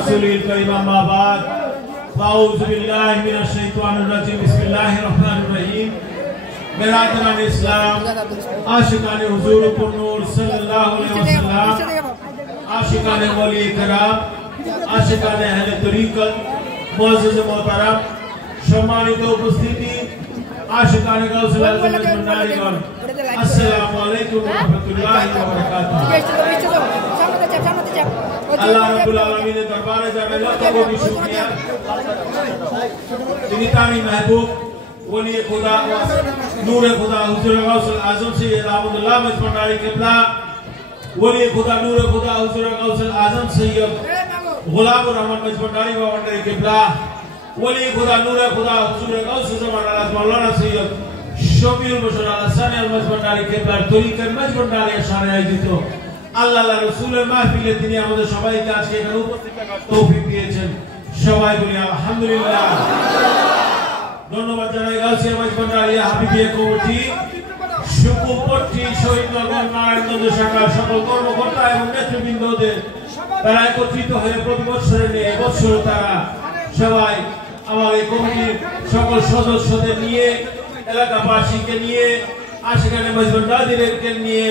रसूलिल करीम अम्मा बाद अऊज़ु बिल्लाहि मिनश शैतानिर रजीम बिस्मिल्लाहिर रहमानिर रहीम बिरादरान इस्लाम आशिकाने हुजूर कुनूर सल्लल्लाहु अलैहि वसल्लम आशिकाने वली कराम आशिकाने अहले तरीक़त मुअज़्ज़िज़ मोहतरम सम्मानित उपस्थिति आशिकाने गौसुल आज़म भंडारीगण अस्सलामु अलैकुम व रहमतुल्लाहि व बरकातुहू। अल्लाह रब्बुल आलमीনের দরবারে যাবে লক্ষ কোটি শুকরিয়া। তিনি তারই महबूब वली खुदा नूरे खुदा हुजूर गौसुल आज़म सैयद अहमदुल्लाह मज भंडारी क़िबला वली खुदा नूरे खुदा हुजूर गौसुल आज़म सैयद गुलामुर रहमान मज भंडारी भंडारी क़िबला वली खुदा नूरे खुदा हुजूर गौसुल ज़मान मौलाना सैयद शफीउल बशर अल हसन अल मज भंडारी क़िबला तरीक़त मज भंडारी शाने आयोजित আল্লাহ রাসূলের মাহফিলে তিনি আমাদের সবাইকে আজকে এখানে উপস্থিত থাকার তৌফিক দিয়েছেন। সবাই বলি আলহামদুলিল্লাহ। ধন্যবাদ জানাই গাউসিয়া মজ ভন্ডারি হাবিবিয়া কমিটি সুকুপটি শহীদনগর নারায়ণগঞ্জ শাখার সকল কর্মকর্তা এবং নেতৃবৃন্দদের তারা একত্রিত হয়ে প্রতি বছরে নিয়ে এবছর তারা সবাই আমার এই কমিটির সকল সদস্যদের নিয়ে এলাকাবাসীকে নিয়ে আশিকানে মজ ভন্ডারিদেরকে নিয়ে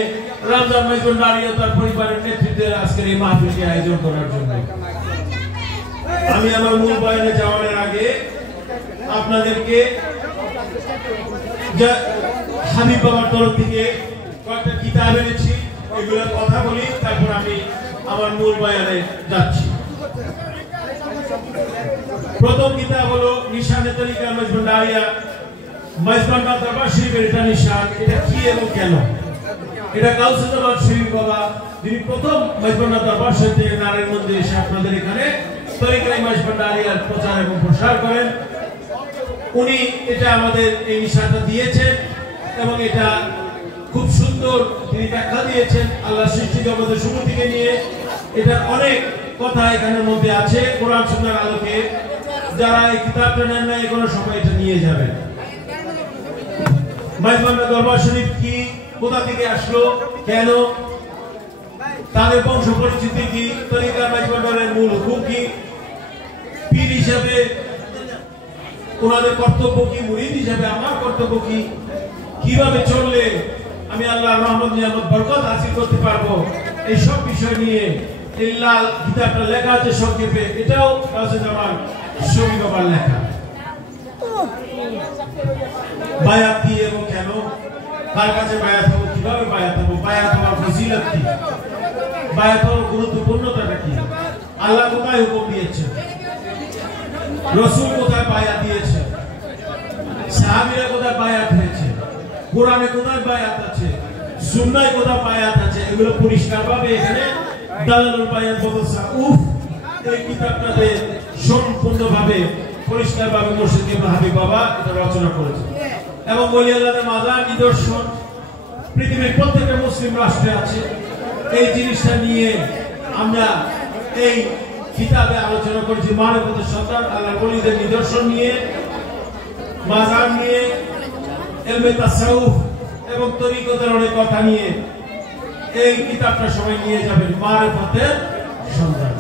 রমজান মজ ভন্ডারি ও তার পরিবারের নেতৃত্বে আজকের এই মাহফিলটি আয়োজন করার জন্য আমি আমার মূল বয়ানে যাওয়ার আগে আপনাদেরকে হাবিব বাবার তরফ থেকে কয়েকটা কিতাব এনেছি, এগুলোর কথা বলি, তারপর আমি আমার মূল বয়ানে যাচ্ছি। প্রথম কিতাব হলো নিশানে তরিকা মজ ভন্ডারিয়া মজবান্ডা দরবার শরীফের এটা নিশান। এটা কি এবং কেন? এটা গাউসুল জামান শরীফ বাবা যিনি প্রথম মজবান্ডা দরবার শরীফ থেকে নারায়ণগঞ্জে এসে আপনাদের এখানে তরিকায়ে মজ ভন্ডারিয়ার প্রচার এবং প্রসার করেন, উনি এটা আমাদের এই নিশানটা দিয়েছেন এবং এটা খুব সুন্দর তিনি ব্যাখ্যা দিয়েছেন আল্লাহ সৃষ্টি জগতের শুরু থেকে নিয়ে। এটা অনেক কথা এখানের মধ্যে আছে কোরআন সুন্নাহর আলোকে। যারা এই কিতাবটা নেন না এগুলো সবাই এটা নিয়ে যাবেন। মজবান্ডা দরবার শরীফ কি, কোথা থেকে আসলো, কেন, তাদের বংশ পরিচিতি কি, তরিকা মজবান্ডারের মূল হুকুম কি, পীর হিসাবে ওনাদের কর্তব্য কি, মুরিদ হিসাবে আমার কর্তব্য কি, কিভাবে চললে আমি আল্লাহর রহমত নিয়ামত বরকত হাসিল করতে পারবো, এই সব বিষয় নিয়ে এই লাল কিতাবটা লেখা আছে সংক্ষেপে। এটাও গাউসুল জামান শরীফ বাবার লেখা। বায়াত কি এবং কেন, কার কাছে বায়াত হবো, কিভাবে বায়াত হবো, বায়াত হওয়ার ফজিলত কি, বায়াত হওয়ার গুরুত্বপূর্ণতাটা কি, আল্লাহ কোথায় হুকুম দিয়েছেন, রাসূল কোথায় বায়াত দিয়েছেন, সাহাবীরা কোথায় বায়াত হয়েছে, কোরআনে কোথায় বায়াত আছে, সুন্নাহয় কোথায় বায়াত আছে, এগুলো পরিষ্কারভাবে এখানে দালালুল বায়াত বদসাউফ এই কিতাবটাতে সম্পূর্ণভাবে পরিষ্কারভাবে মুর্শিদ ইবনে হাবিব বাবা এটা রচনা করেছেন। এবং ওলি আল্লাহর মাজার নিদর্শন পৃথিবীর প্রত্যেকটা মুসলিম রাষ্ট্রে আছে। এই জিনিসটা নিয়ে আমরা এই কিতাবে আলোচনা করেছি। মানবতার সন্তান আল্লাহর ওলিদের নিদর্শন নিয়ে, মাজার নিয়ে, ইলমে তাসাউফ এবং তরিকতের অনেক কথা নিয়ে এই কিতাবটা সবাই নিয়ে যাবেন। মানবতার সন্তান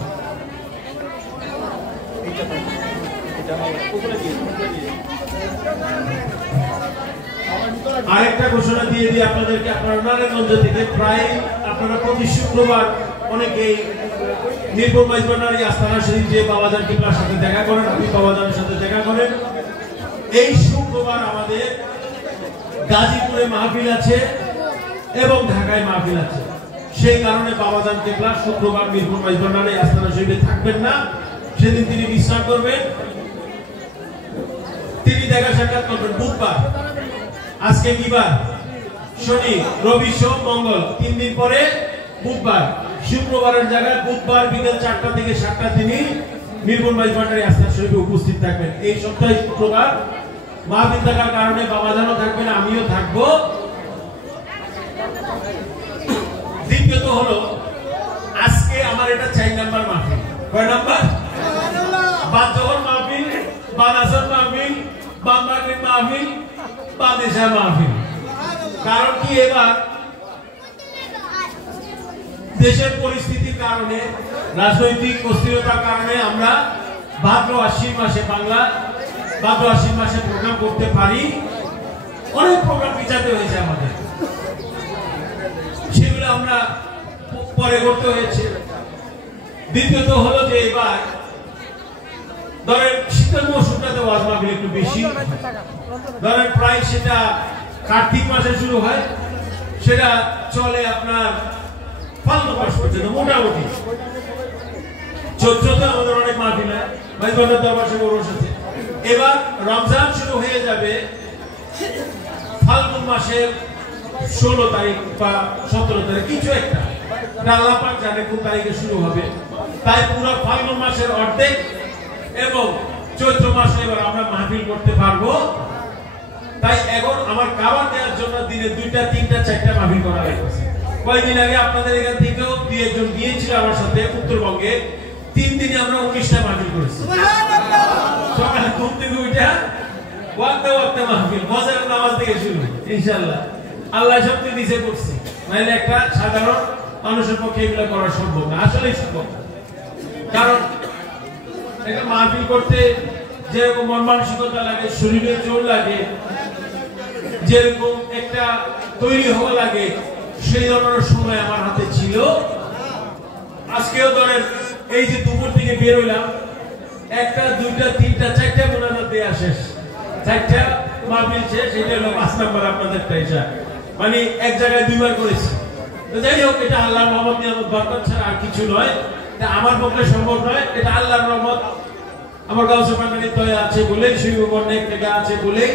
আরেকটা ঘোষণা দিয়ে দিই আপনাদেরকে। আপনারা নারায়ণগঞ্জ থেকে প্রায় আপনারা প্রতি শুক্রবার অনেকেই মিরপুর মজ ভন্ডারি আস্তানা শরীফ যে বাবাজান কিবলার সাথে দেখা করেন, আমি বাবাজানের সাথে দেখা করেন। এই শুক্রবার আমাদের গাজীপুরে মাহফিল আছে এবং ঢাকায় মাহফিল আছে। সেই কারণে বাবাজান কিবলা শুক্রবার মিরপুর মজ ভন্ডারি আস্তানা শরীফে থাকবেন না, সেদিন তিনি বিশ্রাম করবেন। তিনি দেখা সাক্ষাৎ করবেন বুধবার। আজকে কি বার? শনি, রবি, সোম, মঙ্গল, 3 দিন পরে বুধবার। শুক্রবারের জায়গায় বুধবার বিকেল 4টা থেকে 7টা তিনি মিরপুর মজ ভন্ডারি আস্তানা শরীফে উপস্থিত থাকবেন। এই সপ্তাহে শুক্রবার মাহফিল থাকার কারণে বাবাজানও থাকবেন, আমিও থাকবো। দ্বিতীয়ত হলো আজকে আমার এটা 4 নাম্বার মাহফিল। কয় নাম্বার? বাদ জোহর মাহফিল, বাদ আসর মাহফিল, বাদ মাগরিব মাহফিল, বাদ ইশা মাহফিল। কারণ কি এবার দেশের পরিস্থিতি কারণে, রাজনৈতিক অস্থিরতার কারণে আমরা ভাদ্র আশ্বিন মাসে ভাদ্র আশ্বিন মাসে প্রোগ্রাম করতে পারি। অনেক প্রোগ্রাম পিছাতে হয়েছে আমাদের, সেগুলো আমরা পরে করতে হয়েছে। দ্বিতীয়ত হলো যে এবার ধরেন শীতের মৌসুমটাতে ওয়াজ মাহফিল একটু বেশি, ধরেন প্রায় সেটা কার্তিক মাসে শুরু হয়, সেটা চলে আপনার ফাল্গুন মাস পর্যন্ত মোটামুটি। চৈত্রতে আমাদের অনেক মাহফিল হয়, ভাইবান্ধার দরবার সে বড় আছে। এবার রমজান শুরু হয়ে যাবে ফাল্গুন মাসের 16 তারিখ বা 17 তারিখ, কিছু একটা, আল্লাহ পাক জানে কোন তারিখে শুরু হবে। তাই পুরো ফাল্গুন মাসের অর্ধেক এবং চৈত্র মাসে এবার আমরা মাহফিল করতে পারবো। তাই এখন আমার খাবার দেওয়ার জন্য দিনে 2টা 3টা 4টা মাহফিল করা লাগছে। কয়েকদিন আগে আপনাদের এখান থেকেও 2 জন গিয়েছিল আমার সাথে উত্তরবঙ্গে, 3 দিনে আমরা 19টা মাহফিল করেছি। সকালে ঘুম থেকে উঠে ওয়াক্তে মাহফিল, ফজরের নামাজ থেকে শুরু, ইনশাআল্লাহ আল্লাহ শক্তি দিতে করছে। মানে একটা সাধারণ মানুষের পক্ষে এগুলো করা সম্ভব না, আসলেই সম্ভব না। কারণ একটা মাহফিল করতে যেরকম মন মানসিকতা লাগে, শরীরে জোর লাগে, যেরকম একটা তৈরি হওয়া লাগে, সেই ধরনের সময় আমার হাতে ছিল। আজকেও ধরেন এই যে দুপুর থেকে বের হইলাম, 1টা 2টা 3টা 4টা মোনাজাত দেয়া শেষ, 4টা মাহফিল শেষ। এটা হলো 5 নাম্বার আপনাদের টাইসা, মানে এক জায়গায় 2 বার করেছি। তো যাই হোক, এটা আল্লাহর রহমত নিয়ামত বরকত ছাড়া আর কিছু নয়, এটা আমার পক্ষে সম্ভব নয়, এটা আল্লাহর রহমত। আমার গাউসে পাঠানির দয়া আছে বলেই, শৈববর্ণের থেকে আছে বলেই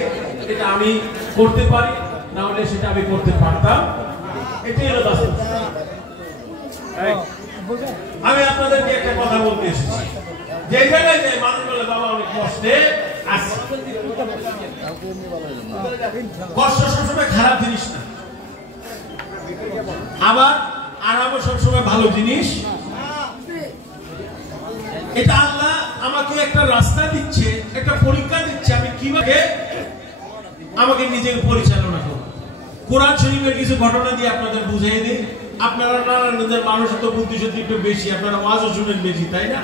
এটা আমি করতে পারি, না হলে সেটা আমি করতে পারতাম। এটাই হলো বাস্তব। আমি আপনাদেরকে একটা কথা বলতে এসেছি, যে জায়গায় যে মানুষ বলে বাবা অনেক কষ্টে আছে। কষ্ট সবসময় খারাপ জিনিস না, আবার আরামও সবসময় ভালো জিনিস। এটা আল্লাহ আমাকে একটা রাস্তা দিচ্ছে, একটা পরীক্ষা দিচ্ছে, আমি কিভাবে আমাকে নিজেকে পরিচালনা করব। কোরআন শরীফের কিছু ঘটনা দিয়ে আপনাদের বুঝিয়ে দিই। আপনারা নারায়ণগঞ্জের মানুষের তো বুদ্ধি সত্যি একটু বেশি, আপনারা ওয়াজও শুনেন বেশি, তাই না?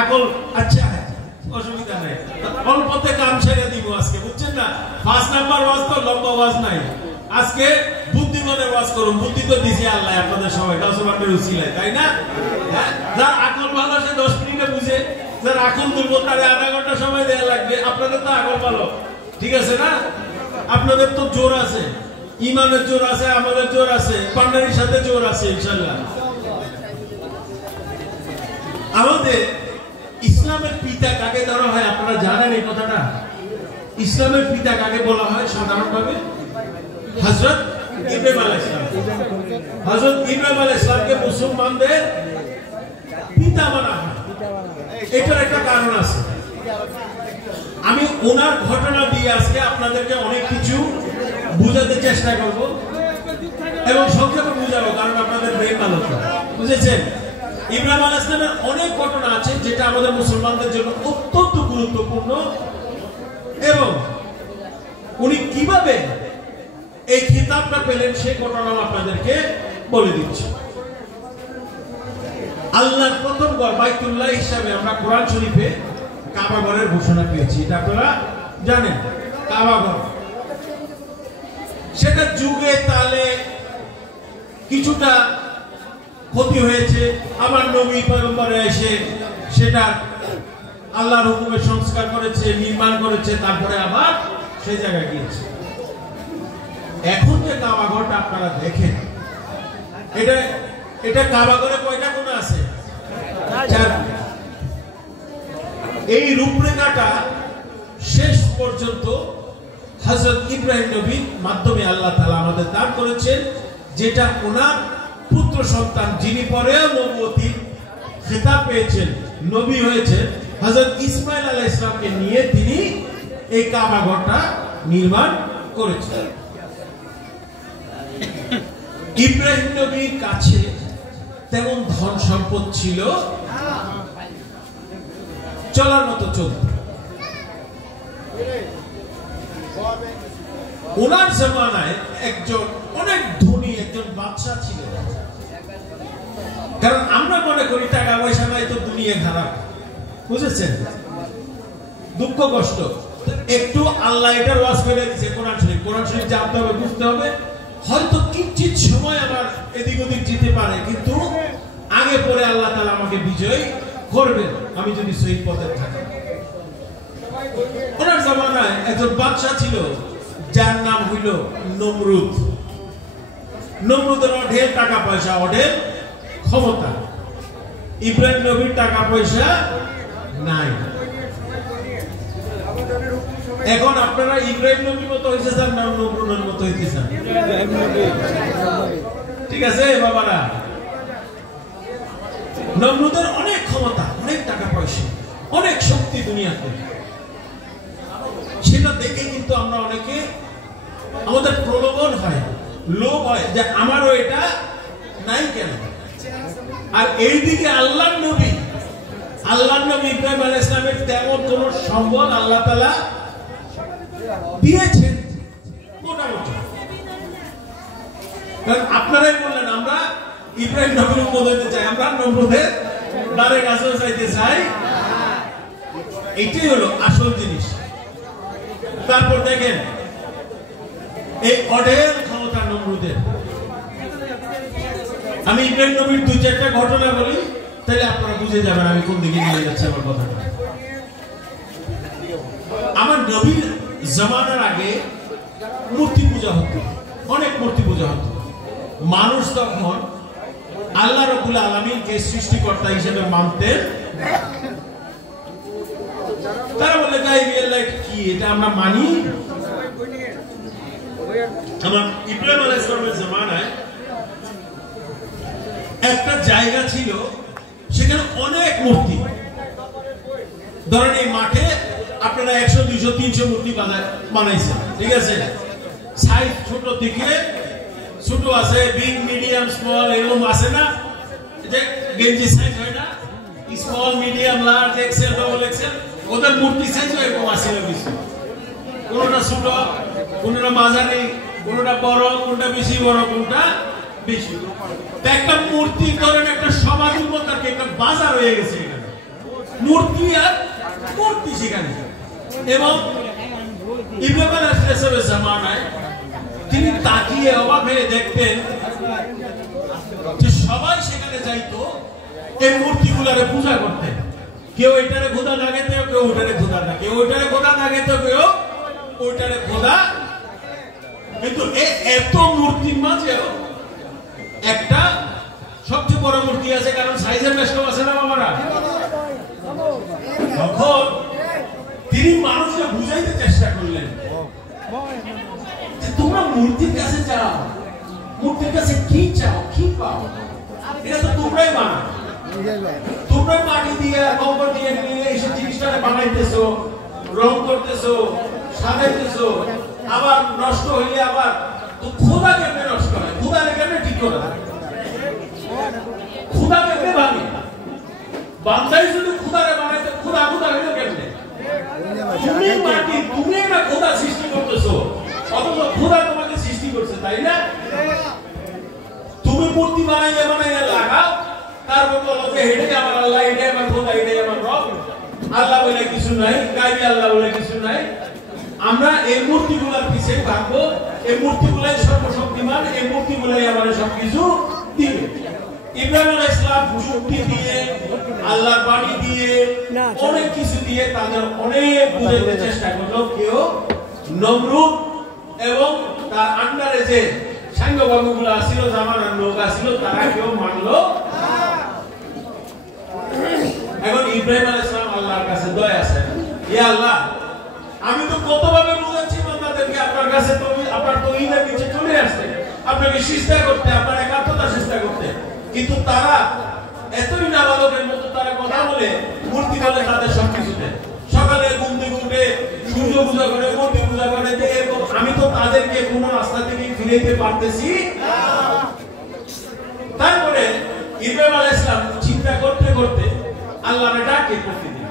আকল আচ্ছা, অসুবিধা নাই, অল্পতে কাম ছেড়ে দিব আজকে, বুঝছেন না? 5 নাম্বার ওয়াজ তো লম্বা ওয়াজ নাই, আজকে বুদ্ধিমানের ওয়াজ করুন। বুদ্ধি তো দিছে আল্লাহ আপনাদের সবাই, গাছবান্ডের উসিলায়, তাই না? যার আকল ভালো সে 10 মিনিটে বুঝে, যার আকল দুর্বল তারে আধা ঘন্টা সময় দেওয়া লাগবে। আপনাদের তো আকল ভালো, ঠিক আছে না? আপনাদের তো জোর আছে, ইমানের জোর আছে, আমাদের জোর আছে, পান্ডারির সাথে জোর আছে ইনশাআল্লাহ। আমাদের ইসলামের পিতা কাকে ধরা হয় আপনারা জানেন এই কথাটা? ইসলামের পিতা কাকে বলা হয় সাধারণভাবে? হযরত ইব্রাহিম আলাইহিস সালাম। হযরত ইব্রাহিম আলাইহিস সালামকে মুসলমানদের পিতা বলা হয়। এটার একটা কারণ আছে, আমি ওনার ঘটনা দিয়ে আজকে আপনাদেরকে অনেক কিছু বুঝাতে চেষ্টা করব এবং সংক্ষেপে বুঝাবো, কারণ আপনাদের ব্রেন ভালো, বুঝেছেন? ইব্রাহিম আলাইহিস সালামের অনেক ঘটনা আছে যেটা আমাদের মুসলমানদের জন্য অত্যন্ত গুরুত্বপূর্ণ, এবং উনি কিভাবে এই কিতাবটা পেলেন সেই ঘটনা আপনাদেরকে বলে দিচ্ছি। আল্লাহর প্রথম ঘর বাইতুল্লাহ হিসাবে আমরা কোরআন শরীফে কাবা ঘরের ঘোষণা পেয়েছি, এটা আপনারা জানেন। কাবা ঘর সেটা যুগে তালে কিছুটা ক্ষতি হয়েছে, আবার নবী পয়গম্বর এসে সেটা আল্লাহর হুকুমে সংস্কার করেছে, নির্মাণ করেছে, তারপরে আবার সেই জায়গায় গিয়েছে। এখন যে কাবা ঘরটা আপনারা দেখেন, এটা কাবা ঘরে কয়টা কোণা আছে? 4। এই রূপরেখাটা শেষ পর্যন্ত হযরত ইব্রাহিম নবীর মাধ্যমে আল্লাহ তাআলা আমাদের দান করেছেন, যেটা ওনার পুত্র সন্তান যিনি পরেও নবুয়তির খেতাব পেয়েছেন, নবী হয়েছেন, হযরত ইসমাঈল আলাইহিস সালামকে নিয়ে তিনি এই কাবা ঘরটা নির্মাণ করেছেন। ইব্রাহিম নবীর কাছে তেমন ধন সম্পদ ছিল চলার মতো চলত। ওনার জামানায় একজন অনেক ধনী একজন বাদশা ছিলেন, কারণ আমরা মনে করি টাকা পয়সা নাই তো দুনিয়া খারাপ, বুঝেছেন? দুঃখ কষ্ট একটু আল্লাহ এটার ওয়াজ করে দিয়েছে কোরআন শরীফ জানতে হবে, বুঝতে হবে। হয়তো কিঞ্চিত সময় আমার এদিক ওদিক যেতে পারে, কিন্তু আগে পরে আল্লাহ তাআলা আমাকে বিজয় করবেন আমি যদি সহি পথে থাকি। ওনার জামানায় একজন বাদশা ছিল যার নাম হইল নমরুদ। নমরুদের অঢেল টাকা পয়সা, অঢেল ক্ষমতা। ইব্রাহিম নবীর টাকা পয়সা নাই। এখন আপনারা ইব্রাহিম নবীর মতো হইছে স্যার না নমরুদের মতো হইতে চান? ঠিক আছে বাবারা, নমরুদের অনেক ক্ষমতা, অনেক টাকা পয়সা, অনেক শক্তি দুনিয়াতে। সেটা দেখে কিন্তু আমরা অনেকে আমাদের প্রলোভন হয়, লোভ হয় যে আমারও এটা নাই কেন। আর এইদিকে আল্লাহর নবী ইব্রাহিম আলাইহিস সালামের তেমন কোন সম্পদ আল্লাহ তাআলা দিয়েছেন মোটামুটি। কারণ আপনারাই বললেন আমরা ইব্রাহিম নবীর উম্মত হইতে চাই, আমরা নমরুদের দ্বারে কাছে যাইতে চাই। এটাই হলো আসল জিনিস। তারপর দেখেন এই অঢেল ক্ষমতা নমরুদের। আমি ইব্রাহিম নবীর দুই চারটা ঘটনা বলি, তাহলে আপনারা বুঝে যাবেন আমি কোন দিকে নিয়ে যাচ্ছি আমার কথাটা। আমার নবীর জামানার আগে মূর্তি পূজা হতো, অনেক মূর্তি পূজা হতো। মানুষ তখন আল্লাহ রাব্বুল আলামিনকে সৃষ্টিকর্তা হিসেবে মানতেন। তারা বলে গাই রিয়েল কি এটা আমরা মানি? আমার ইব্রাহিম আলাইহিস সালামের জামানায় একটা জায়গা ছিল, সেখানে অনেক মূর্তি। ধরেন এই মাঠে আপনারা 100, 200, 300 মূর্তি বানাইছেন, ঠিক আছে? সাইজ ছোট থেকে ছোট আছে, বিগ, মিডিয়াম, স্মল এরকম আছে না? যে গেঞ্জি সাইজ হয় না, small, medium, large, XL, double XL, ওদের মূর্তি সাইজ এরকম আছে না কিছু। কোনটা ছোট, কোনটা মাঝারি, কোনটা বড়, কোনটা বেশি বড়, কোনটা বেশি। একটা মূর্তি ধরেন একটা সমাজের মতো একটা বাজার হয়ে গেছে এখানে, মূর্তি আর মূর্তি সেখানে। এবং ইব্রাহিম আলাইহিস সালামের জামানায় তিনি তাকিয়ে অবাক হয়ে দেখতেন যে সবাই সেখানে যাইতো এই মূর্তিগুলারে পূজা করতে। কেউ এটারে খোদা না গেতে, কেউ ওটারে খোদা না, কেউ ওটারে খোদা না গেতে, কেউ ওটারে খোদা। কিন্তু এত মূর্তির মাঝেও একটা সবচেয়ে বড় মূর্তি আছে, কারণ সাইজের মেশকাম আছে না বাবারা। তখন তিনি মানুষকে বুঝাইতে চেষ্টা করলেন যে তোমরা মূর্তির কাছে যাও, মূর্তির কাছে কি চাও, কি পাও, এটা তো তোমরাই বানাও। তোমরা মাটি দিয়ে, গোবর দিয়ে এইসব জিনিসটাকে বানাইতেছো, রং করতেছো, সাজাইতেছো, আবার নষ্ট হইলে আবার তো খোদা কেমনে নষ্ট হয়, খোদা কেমনে ঠিক করে, খোদা কেমনে ভাঙে? বান্দাই যদি খোদারে বানাইতে খোদা হইল কেমনে? তুমি মাটি, তুমি না খোদা সৃষ্টি করতেছো, অথচ খোদা তোমাকে সৃষ্টি করছে, তাই না? তুমি মূর্তি বানাইয়া লাগাও, তারপর বলো যে এটাই আমার আল্লাহ, এটাই আমার খোদা, এটাই আমার রব। আল্লাহ বলে কিছু নাই, গায়বী আল্লাহ বলে কিছু নাই। আমরা এই মূর্তিগুলোর পিছে থাকবো, এই মূর্তিগুলাই সর্বশক্তিমান, এই মূর্তিগুলাই আমাদের সবকিছু দিবে। ইব্রাহিম আলাইহিস সালাম যুক্তি দিয়ে, আল্লাহর বাণী দিয়ে, অনেক কিছু দিয়ে তাদের অনেক বুঝাইতে চেষ্টা করলো। কেউ নমরুদ এবং তার আন্ডারে যে সাঙ্গবাবুগুলো আসছিল, জামানার লোক আসছিল, তারা কেউ মানলো। এখন ইব্রাহিম আলাইহিস সালাম আল্লাহর কাছে দয়া আছে, ইয়া আল্লাহ, আমি তো কতভাবে বুঝাচ্ছি বান্দাদেরকে আপনার কাছে, আপনার তৌহিদের নিচে চলে আসছে, আপনাকে সিজদা করতে, আপনার একাত্মতা সিজদা করতে, কিন্তু তারা এতই নাবালকের মতো তারা কথা বলে, মূর্তি বলে তাদের সবকিছুতে। সকালে ঘুম থেকে উঠে সূর্য পূজা করে, মূর্তি পূজা করে, এরকম। আমি তো তাদেরকে কোন রাস্তা থেকে ফিরাইতে পারতেছি। তারপরে ইব্রাহিম আলাইহিস সালাম চিন্তা করতে করতে আল্লাহরে ডাকে প্রতিদিন।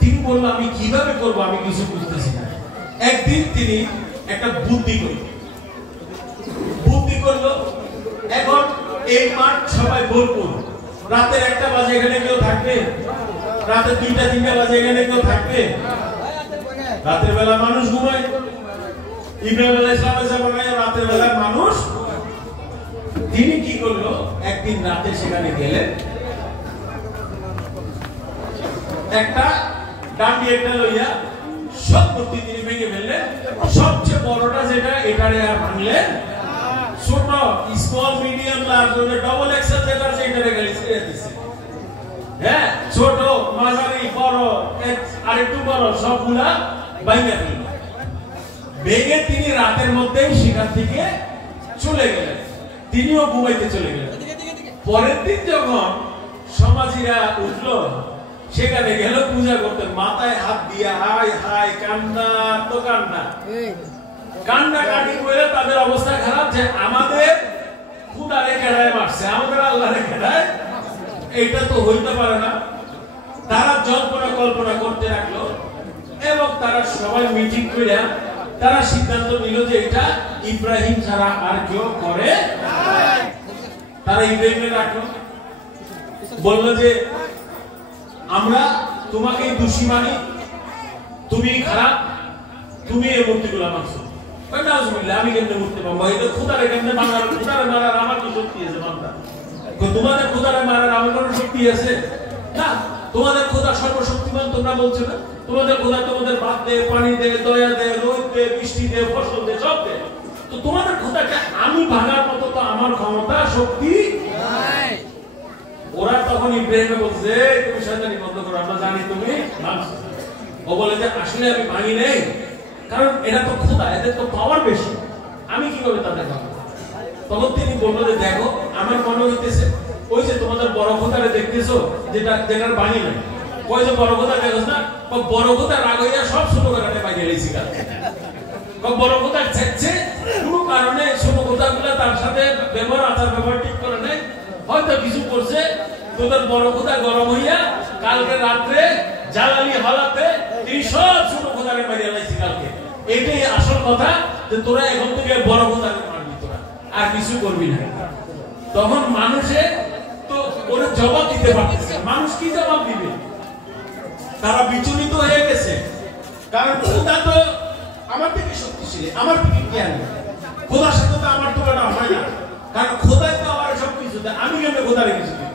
তিনি বলল আমি কিভাবে করব, আমি কিছু বুঝতেছি না। একদিন তিনি একটা বুদ্ধি করলো। এখন এই মাঠ সবাই ভরপুর। রাতের 1টা বাজে এখানে কেউ থাকবে? রাতে 2টা 3টা বাজে এখানে কেউ থাকবে? রাতের বেলা মানুষ ঘুমায়। ইব্রাহিম আলাইহিস সালামের রাতের বেলা মানুষ। তিনি কি করলো? একদিন রাতে সেখানে গেলেন, একটা ডান্ডি একটা লইয়া সব মূর্তি তিনি ভেঙে ফেললেন। সবচেয়ে বড়টা যেটা, এটারে আর ভাঙলেন। ছোট small medium large double XL যেটা আছে এটারে গালি ছেড়ে দিচ্ছে। হ্যাঁ, ছোট মাঝারি বড় আর একটু বড় সবগুলা ভাঙে ফেললেন। ভেঙে তিনি রাতের মধ্যেই সেখান থেকে চলে গেলেন। তিনিও ঘুমাইতে চলে গেলেন। পরের দিন যখন সমাজীরা উঠলো, সেখানে গেল পূজা করতে, মাথায় হাত দিয়া হাই হাই কান্না তো কান্না, কান্না কাটি করে তাদের অবস্থা খারাপ যে আমাদের খুদারে কেড়ায় মারছে, আমাদের আল্লাহরে কেড়ায়, এটা তো হইতে পারে না। তারা জল্পনা কল্পনা করতে লাগলো এবং তারা সবাই মিটিং করে তারা সিদ্ধান্ত নিল যে এটা ইব্রাহিম ছাড়া আর কেউ করে। তারা ইব্রাহিমের রাখলো, বললো যে আমরা তোমাকে দোষী মানি, তুমি খারাপ, তুমি এই মূর্তিগুলো মানছো। আমি কেমনে মূর্তি পাবো? এটা খুদারে কেমনে মারার, খুদারে মারার আমার কি শক্তি আছে? বান্দা, তোমাদের খুদারে মারার আমার কোনো শক্তি আছে না। তোমাদের খোদা সর্বশক্তিমান তোমরা বলছো না? তোমাদের খোদা তোমাদের ভাত দেয়, পানি দেয়, দয়া দেয়, রোদ দেয়, বৃষ্টি দেয়, ফসল দেয়, সব দেয়। তো তোমাদের খোদাকে আমি ভাঙার মতো তো আমার ক্ষমতা শক্তি নাই। ওরা তখন ইব্রাহিমকে বলছে, তুমি শয়তানি বন্ধ করো, আমরা জানি তুমি ভাঙছো। ও বলে যে আসলে আমি ভাঙি নেই, কারণ এটা তো খোদা, এদের তো পাওয়ার বেশি, আমি কিভাবে তাদের ভাঙবো? তখন তিনি বললো যে দেখো, আমার মনে হইতেছে ওই যে তোমাদের বড় খোদারে দেখতেছো, যেটার বাণী নাই, ওই যে বড় খোদা দেখো না, বড় খোদা রাগ হইয়া সব ছোট কারণে বাইরে গেছি। বড় খোদা ছেড়ছে কোনো কারণে, ছোট খোদা গুলা তার সাথে ব্যবহার আচার ব্যবহার ঠিক করে নেই, হয়তো কিছু করছে। তোদের বড় খোদা গরম হইয়া কালকে রাত্রে জ্বালানি হালাতে তিনি সব ছোট খোদারে বাইরে গেছি কালকে। এটাই আসল কথা, যে তোরা এখন থেকে বড় খোদাকে মারবি, তোরা আর কিছু করবি না। তখন মানুষে তো ওরা জবাব দিতে পারতেছে, মানুষ কি জবাব দিবে? তারা বিচলিত হয়ে গেছে, কারণ খোদা তো আমার থেকে শক্তিশালী, আমার থেকে জ্ঞান, খোদার সাথে তো আমার তুলনা হয় না, কারণ খোদাই তো আমার সবকিছু, আমি কেমনে খোদারে কিছু দিই?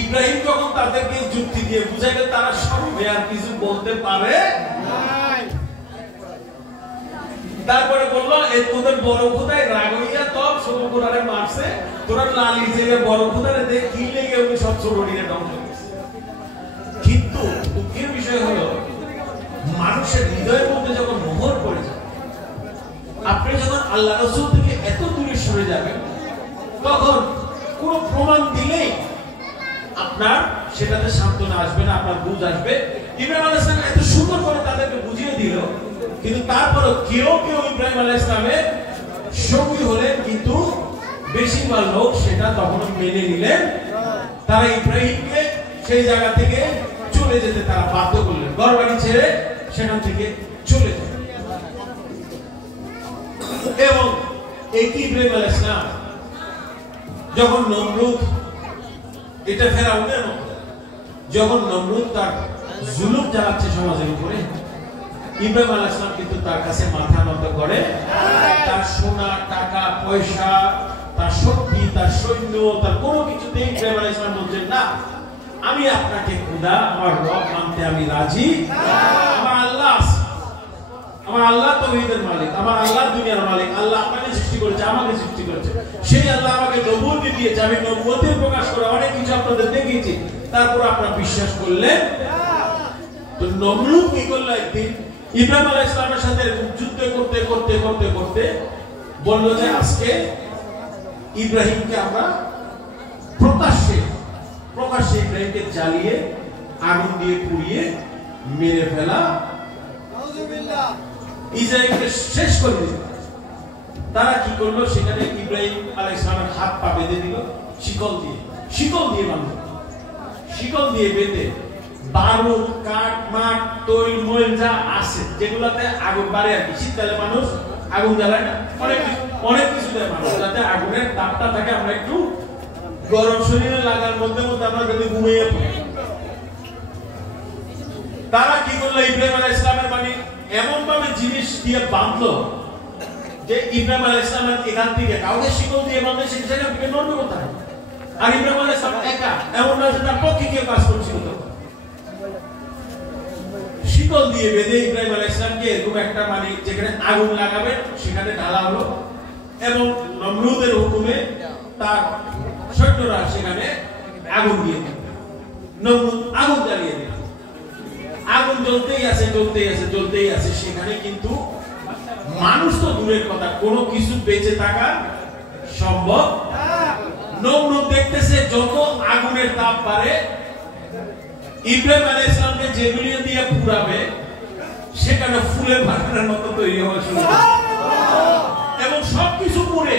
ইব্রাহিম যখন তাদেরকে যুক্তি দিয়ে বুঝাইলে তারা সবে আর কিছু বলতে পারে। তারপরে বললো এই তোদের বড় খোদাই রাগ হইয়া তব ছোট খোদারে মারছে, তোরা লালি যে বড় খোদারে দেখ কি লেগে উনি সব ছোট নিয়ে ধ্বংস করছে। কিন্তু দুঃখের বিষয় হলো, মানুষের হৃদয়ের মধ্যে যখন মোহর পড়ে যায়, আপনি যখন আল্লাহ রাসূল থেকে এত দূরে সরে যাবেন, তখন কোন প্রমাণ দিলেই আপনার সেটাতে সান্ত্বনা আসবে না, আপনার বুঝ আসবে। ইব্রাহিম আলাইহিস সালাম এত সুন্দর করে তাদেরকে বুঝিয়ে দিল, কিন্তু তারপরও কেউ কেউ ইব্রাহিম আলাইহিস সালামের সঙ্গী হলেন, কিন্তু বেশিরভাগ লোক সেটা তখন মেনে নিলেন। তারা ইব্রাহিমকে সেই জায়গা থেকে চলে যেতে তারা বাধ্য করলেন, ঘরবাড়ি ছেড়ে সেখান থেকে চলে যেতে। এবং এই ইব্রাহিম আলাইহিস সালাম যখন নমরুদ, এটা ফেরাউনের মতো, যখন নমরুদ তার জুলুম চালাচ্ছে সমাজের উপরে, ইব্রাহিম আলাইহিস সালাম কিন্তু তার কাছে মাথা নত করে। তার সোনা টাকা পয়সা, তার শক্তি, তার সৈন্য, তার কোনো কিছুতেই ইব্রাহিম আলাইহিস সালাম বলছেন না, আমি আপনাকে খোদা, আমার রব মানতে আমি রাজি। আমার আল্লাহ আছে, আমার আল্লাহ তাওহীদের মালিক, আমার আল্লাহ দুনিয়ার মালিক, আল্লাহ আপনাকে সৃষ্টি করেছে, আমাকে সৃষ্টি করেছে, সেই আল্লাহ আমাকে নবুয়ত দিয়েছে, আমি নবুয়তের প্রকাশ করে অনেক কিছু আপনাদের দেখিয়েছি, তারপর আপনারা বিশ্বাস করলেন। তো নমরুদ কি করলো? একদিন ইব্রাহিম আলাইহিস সালামের সাথে যুদ্ধ করতে করতে করতে করতে বলল যে আজকে ইব্রাহিমকে আমরা প্রকাশ্যে ইব্রাহিমকে জ্বালিয়ে আগুন দিয়ে পুড়িয়ে মেরে ফেলা, ইসরায়েলকে শেষ করে দিল। তারা কি করলো? সেখানে ইব্রাহিম আলাইহিস সালামের হাত পা বেঁধে দিল শিকল দিয়ে বাঁধল, শিকল দিয়ে বেঁধে বারুদ, কাঠ, মাঠ, তৈল, ময়ল যা আছে, যেগুলাতে আগুন বাড়ে আর কি। শীতকালে মানুষ আগুন জ্বালায় না, অনেক কিছু দেয় মানুষ, যাতে আগুনের তাপটা থাকে আমরা একটু গরম শরীরে লাগার মধ্যে মধ্যে আমরা যদি ঘুমিয়ে পড়ি, তারা কি করলো? ইব্রাহিম আলাইহিস সালামের মানে এমন ভাবে জিনিস দিয়ে বাঁধলো যে ইব্রাহিম আলাইহিস সালামের এখান থেকে কাউকে শিকল দিয়ে বাঁধলে সেই জায়গা থেকে নড়বে কোথায়? আর ইব্রাহিম আলাইহিস সালাম একা, এমন না যে তার পক্ষে কেউ কাজ করছিল। শিকল দিয়ে বেঁধে ইব্রাহিম আলাইহিস সালামকে এরকম একটা মানে যেখানে আগুন লাগাবে সেখানে ঢালা হলো এবং নমরুদের হুকুমে তার সৈন্যরা সেখানে আগুন দিয়ে দিল। নমরুদ আগুন জ্বালিয়ে দিল। আগুন জ্বলতেই আছে, জ্বলতেই আছে, জ্বলতেই আছে। সেখানে কিন্তু মানুষ তো দূরের কথা, কোনো কিছু বেঁচে থাকা সম্ভব। নমরুদ দেখতেছে যত আগুনের তাপ বাড়ে, ইব্রাহিম আলাইহিস সালামকে যেগুলি দিয়ে পুরাবে সেখানে ফুলের বাগানের মতো তৈরি হওয়া শুরু করে এবং সবকিছু পুড়ে।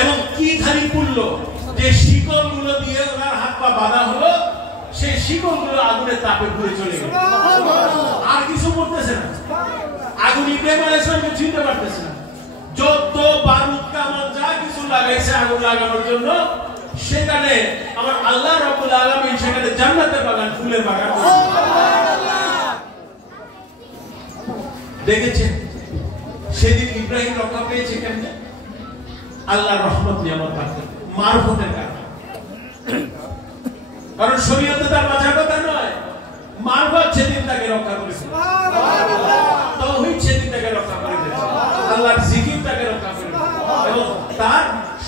এবং কি খালি পুড়লো যে শিকলগুলো দিয়ে ওনার হাত পা বাঁধা হলো, সেই শিকলগুলো আগুনের তাপে পুড়ে চলে গেল। আর কিছু করতেছে না, আগুন ইব্রাহিম আলাইহিস সালামকে ছুঁতে পারতেছে না। যত বারুদ কামান যা কিছু লাগাইছে আগুন লাগানোর জন্য, সেখানে আমার আল্লাহ রাব্বুল আলামিন সেখানে জান্নাতের বাগান, ফুলের বাগান দেখেছেন। সেদিন ইব্রাহিম রক্ষা পেয়েছে কেমনে? আল্লাহর রহমত নিয়ামত থাকে, মারফতের কারণে। কারণ শরীয়তে তার বাঁচার কথা নয়, মারফত সেদিন তাকে রক্ষা করেছে, তাওহীদ সেদিন তাকে রক্ষা করে দিয়েছে, আল্লাহর জিকির তাকে রক্ষা করে দিয়েছে এবং তার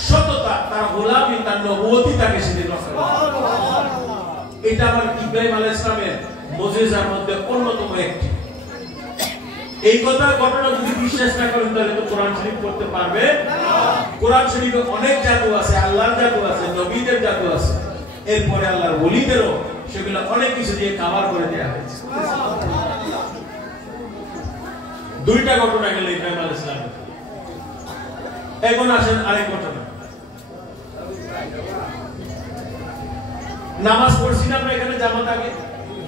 সততা, তার গোলামি, তার নবুয়তি তাকে সেদিন রক্ষা করেছে। এটা আমার ইব্রাহিম আলাইহিস সালামের মুজিজার মধ্যে অন্যতম একটি। এই কথা ঘটনা যদি বিশ্বাস না করেন তাহলে তো কোরআন শরীফ পড়তে পারবে না। কোরআন শরীফে অনেক জাদু আছে, আল্লাহর জাদু আছে, নবীদের জাদু আছে, এরপরে আল্লাহর ওলিদেরও সেগুলো অনেক কিছু দিয়ে কভার করে দেয়া হয়েছে। দুইটা ঘটনা গেল ইব্রাহিম আলাইহিস সালামের। এখন আসেন আরেক ঘটনা। নামাজ পড়ছি না আমরা এখানে জামাত আগে,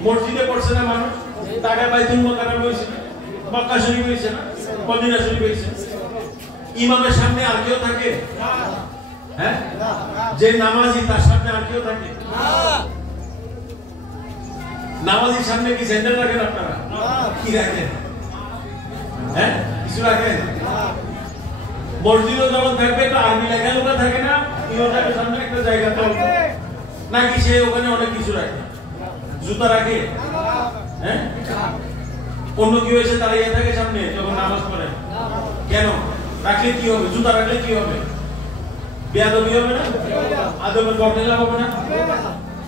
মসজিদে পড়ছে না মানুষ, টাকা বাইতুল মুকাররম হয়েছে, মক্কা শরীফ হয়েছে না, মদিনা শরীফ হয়েছে। ইমামের সামনে আর কেউ থাকে? হ্যাঁ, যে নামাজি তার সামনে আর কেউ থাকে? নামাজির সামনে কি সেন্টার রাখেন আপনারা? কি রাখেন? হ্যাঁ, কিছু রাখেন? মসজিদও যখন থাকবে তো আরবি লেখালেখা থাকে না, ইমামের সামনে একটা জায়গা তো নাকি সে ওখানে অনেক কিছু রাখে? জুতা রাখে? হ্যাঁ, অন্য কেউ এসে দাঁড়িয়ে থাকে সামনে যখন নামাজ পড়ে? কেন? রাখলে কি হবে? জুতা রাখলে কি হবে? বেয়াদবি হবে না? আদবের বদলা হবে না?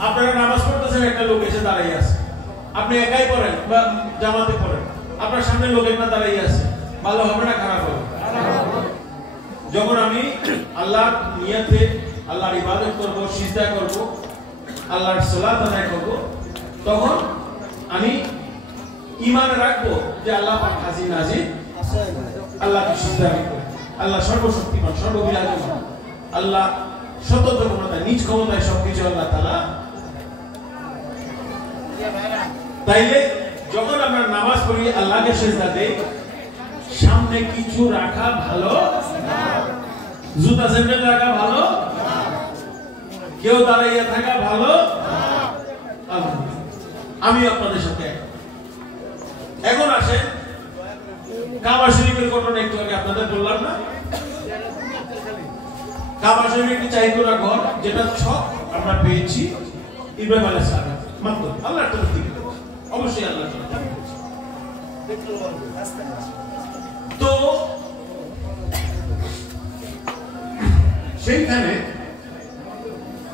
আপনারা নামাজ পড়তেছেন, একটা লোক এসে দাঁড়িয়ে আছে, আপনি একাই পড়েন বা জামাতে পড়েন, আপনার সামনে লোক একটা দাঁড়িয়ে আছে, ভালো হবে না খারাপ হবে? যখন আমি আল্লাহর নিয়তে আল্লাহর ইবাদত করব, সিজদা করব, আল্লাহর সালাত আদায় করব, তখন আমি ঈমান রাখবো যে আল্লাহ পাক হাজির নাজির, আল্লাহকে সিজদা করব, আল্লাহ সর্বশক্তিমান, সর্ববিরাজমান, আল্লাহ স্বতন্ত্র ক্ষমতায়, নিজ ক্ষমতায় সবকিছু আল্লাহ তাআলা। তাইলে যখন আমরা নামাজ পড়ি, আল্লাহকে সিজদা দেই, সামনে কিছু রাখা ভালো না, জুতা স্যান্ডেল রাখা ভালো না, কেউ দাঁড়াইয়া থাকা ভালো না। আমি আপনাদের সাথে এখন আসেন কাবা শরীফের ঘটনা একটু আগে আপনাদের বললাম না? কাবা শরীফ একটি চাইতোনা ঘর, যেটা ছক আমরা পেয়েছি ইব্রাহিম আলাইহিস সালাম, মাত্র আল্লাহর তরফ থেকে, অবশ্যই আল্লাহর তরফ থেকে। তো সেইখানে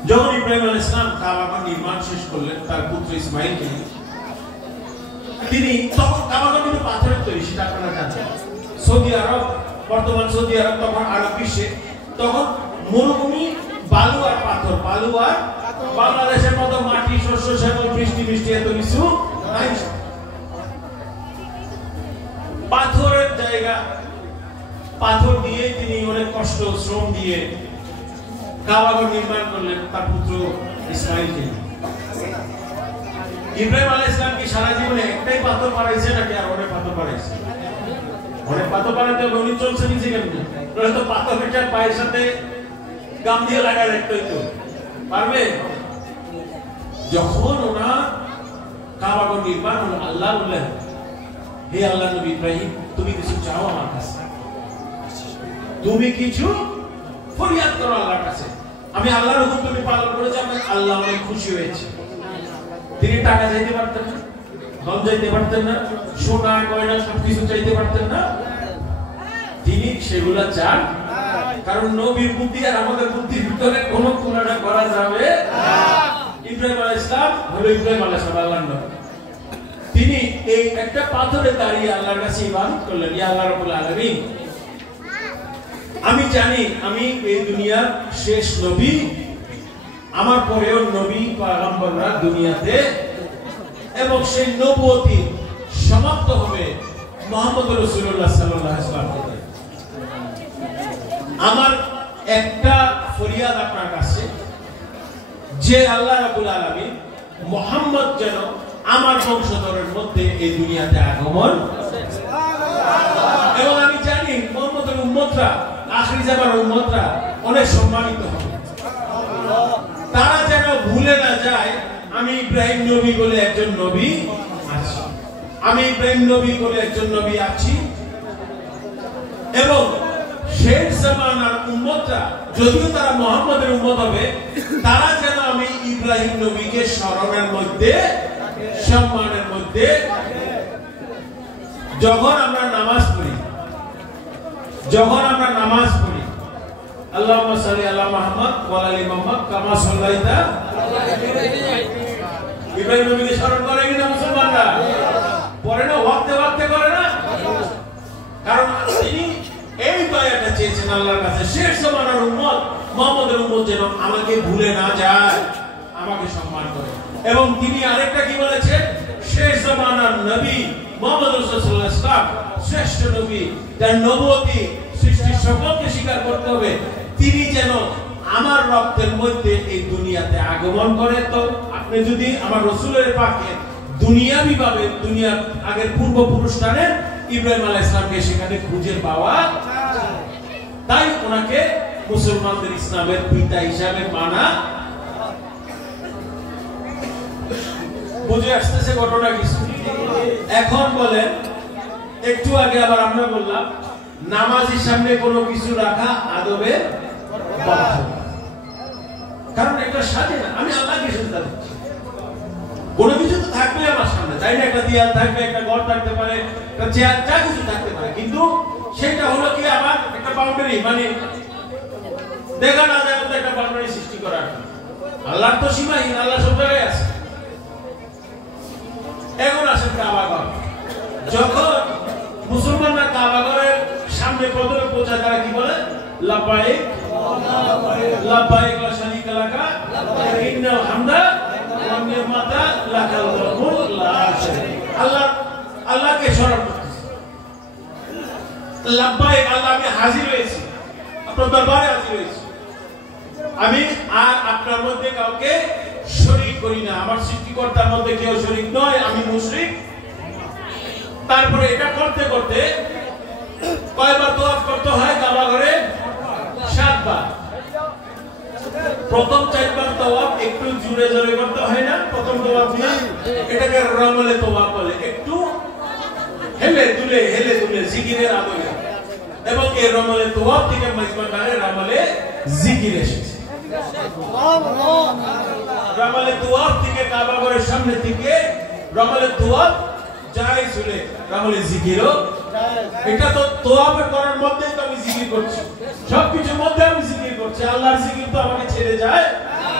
যখন ইব্রাহিম আলাইহিস সালাম কাবা নির্মাণ শেষ করলেন তার পুত্র ইসমাঈলকে, তিনি তখন কাবাটা কিন্তু পাথরের তৈরি, সেটা আপনারা জানেন। সৌদি আরব, বর্তমান সৌদি আরব তখন আরব বিশ্বে তখন মরুভূমি, বালু আর পাথর, বালু আর বাংলাদেশের মতো মাটি, শস্য শ্যামল, বৃষ্টি বৃষ্টি এত কিছু নাই। পাথরের জায়গা, পাথর দিয়ে তিনি অনেক কষ্ট শ্রম দিয়ে কাবাঘর নির্মাণ করলেন তার পুত্র ইসমাঈলকে। ইব্রাহিম আলাইহিস সালাম কি সারা জীবনে একটাই পাথর বানাইছে নাকি আর অনেক পাথর বানাইছে? অনেক পাথর বানাতে উনি চলছে নিচে কেন? তাহলে তো পাথরটা পায়ের সাথে গাম দিয়ে লাগায় রাখতে হইতো, পারবে? যখন ওনার কাবাগর নির্মাণ হলো, আল্লাহ বললেন, হে আল্লাহ নবী ইব্রাহিম, তুমি কিছু চাও আমার কাছে, তুমি কিছু ফরিয়াদ করো আল্লাহর কাছে, আমি আল্লাহর হুকুম তুমি পালন করেছি, আমি আল্লাহ অনেক খুশি হয়েছে। তিনি টাকা চাইতে পারতেন না, ধন চাইতে পারতেন না, সোনা গয়না সবকিছু চাইতে পারতেন না, তিনি সেগুলা চান। কারণ নবীর বুদ্ধি আর আমাদের বুদ্ধির ভিতরে কোনো তুলনা করা যাবে না। ইব্রাহিম আলাইহিস সালাম হলো ইব্রাহিম আলাইহিস সালাম, আল্লাহর নবী। তিনি এই একটা পাথরে দাঁড়িয়ে আল্লাহর কাছে ইবাদত করলেন, ইয়া আল্লাহ রাব্বুল আলামিন, আমি জানি আমি এই দুনিয়ার শেষ নবী, আমার পরেও নবী পয়গম্বররা দুনিয়াতে, এবং সেই নবুয়তি সমাপ্ত হবে মুহাম্মদ রাসূলুল্লাহ সাল্লাল্লাহু আলাইহি ওয়াসাল্লাম। আমার একটা ফরিয়াদ আপনার কাছে, যে আল্লাহ রাব্বুল আলামিন মুহাম্মদ যেন আমার বংশধরের মধ্যে এই দুনিয়াতে আগমন, এবং আমি জানি মুহাম্মদের উম্মতরা, আখির জামানার উম্মতরা অনেক সম্মানিত হবে, তারা যেন ভুলে না যায় আমি ইব্রাহিম নবী বলে একজন নবী আছি, আমি ইব্রাহিম নবী বলে একজন নবী আছি, এবং শেষ জামানার উম্মতরা যদিও তারা মুহাম্মদের উম্মত হবে, তারা যেন আমি ইব্রাহিম নবীকে স্মরণের মধ্যে, সম্মানের মধ্যে, যখন আমরা নামাজ পড়ি, আল্লাহুম্মা সাল্লি আলা মুহাম্মদ ওয়া আলি মুহাম্মদ কামা সাল্লাইতা, ইব্রাহিম নবীকে স্মরণ করে কিনা মুসলমানরা? পড়ে না, ওয়াক্তে ওয়াক্তে করে না? কারণ তিনি এই দয়াটা চেয়েছেন আল্লাহর কাছে, শেষ জামানার উম্মত মুহাম্মদের উম্মত যেন আমাকে ভুলে না যায়, আমাকে সম্মান করে। এবং তিনি আরেকটা কি বলেছেন, শেষ জামানার নবী মুহাম্মদ রাসূলুল্লাহ সাল্লাল্লাহু আলাইহি ওয়াসাল্লাম শ্রেষ্ঠ নবী, তার নবুয়তি সৃষ্টির সকলকে স্বীকার করতে হবে, তিনি যেন আমার রক্তের মধ্যে এই দুনিয়াতে আগমন করে। তো আপনি যদি আমার রাসূলের পাকে দুনিয়াবি ভাবে দুনিয়ার আগের পূর্বপুরুষরা ইব্রাহিম আলাইহিস সালামকে সেখানে খুঁজে পাওয়া, তাই ওনাকে মুসলমানদের ইসলামের পিতা হিসাবে মানা। বুঝে আসতেছে ঘটনা কিছু? এখন বলেন, একটু আগে আবার আমরা বললাম নামাজের সামনে কোনো কিছু রাখা আদবে বাধ্য, কারণ এটা সাজে না, আমি আল্লাহকে সিজদা দিচ্ছি, কোনো কিছু তো থাকবে আমার সামনে, তাই না? একটা দেয়াল থাকবে, একটা ঘর থাকতে পারে, একটা চেয়ার, যা কিছু থাকতে পারে, কিন্তু সেটা হলো কি আমার একটা বাউন্ডারি, মানে দেখা না যায় মতো একটা বাউন্ডারি সৃষ্টি করার। আল্লাহর তো সীমাহীন, আল্লাহ সব জায়গায় আছে। এখন আসেন কাবাঘর, যখন মুসলমানরা কাবাঘরের সামনে প্রথমে পৌঁছায়, তারা কি বলে? লাব্বাইক লাব্বাইক লা শারীকা লাকা ইন্নাল হামদা ওয়ান নি'মাতা লাকাল মুলক লা শারীকা। আল্লাহকে স্মরণ করতেছে, লাব্বাইক, আল্লাহ আমি হাজির হয়েছি, আপনার দরবারে হাজির হয়েছি, আমি আর আপনার মধ্যে কাউকে শরীক করি না, আমার সৃষ্টিকর্তার মধ্যে কেউ শরীক নয়, আমি মুশরিক। তারপরে এটা করতে করতে কয়বার তওয়াফ করতে হয় কাবা ঘরে? 7 বার। প্রথম 4 বার তওয়াফ একটু জোরে জোরে করতে হয় না? প্রথম তওয়াফ না, এটাকে রমলে তওয়াফ বলে, একটু হেলে দুলে জিকিরের আদলে, এবং এই রমলে তওয়াফ থেকে মজমাদারে রমলে জিকির এসেছে। রমলে তওয়াফ থেকে কাবা ঘরের সামনে থেকে রমলে তওয়াফ জায়েজ হলে রমলে জিকিরও, এটা তো তওয়াফের করার মধ্যেই তো আমি জিকির করছি, সবকিছুর মধ্যে আমি জিকির করছি, আল্লাহর জিকির তো আমাকে ছেড়ে যায়?